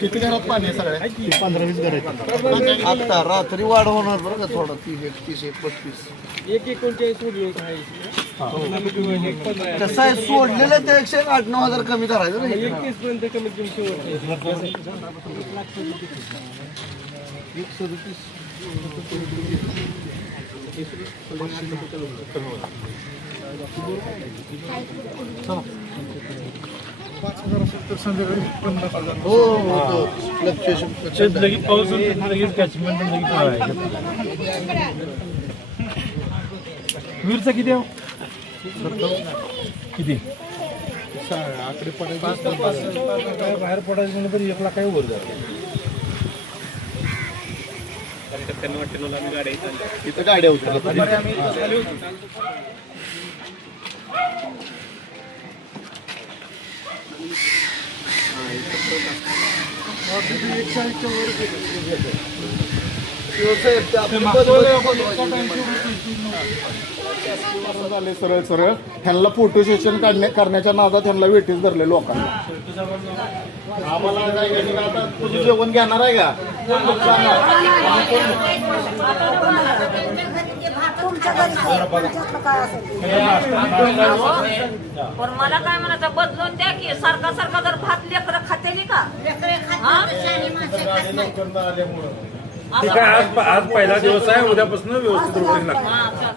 किती घरात पाणी आहे सगळ्या? 15-20 घर आहेत. आता रात्री वाढ होणार बरं का थोडं 30-35 कसं आहे सोडलेलं त्या 108-9 हजार कमी करायचं ना 31 पर्यंत कमीत कमी शेवट हो लगेच पाऊस लगेच कॅचमेंट वीरचा किती आहे किती आकडे पडायचे बाहेर पडायचं म्हणजे तरी 1 लाख काय वर जाते तिथं गाड्या होत्या सरळ सरळ ह्यांना फोटो सेशन करण्याच्या नादात ह्यांना वेटीस धरले लोकांना. आम्हाला आता तुझं जेवण घेणार आहे का? पण मला काय म्हणायचं बदलून द्या की सारखा जर भात लेकरं खातेली का आज पहिला दिवस आहे उद्यापासून व्यवस्थित रुटीन लागतं.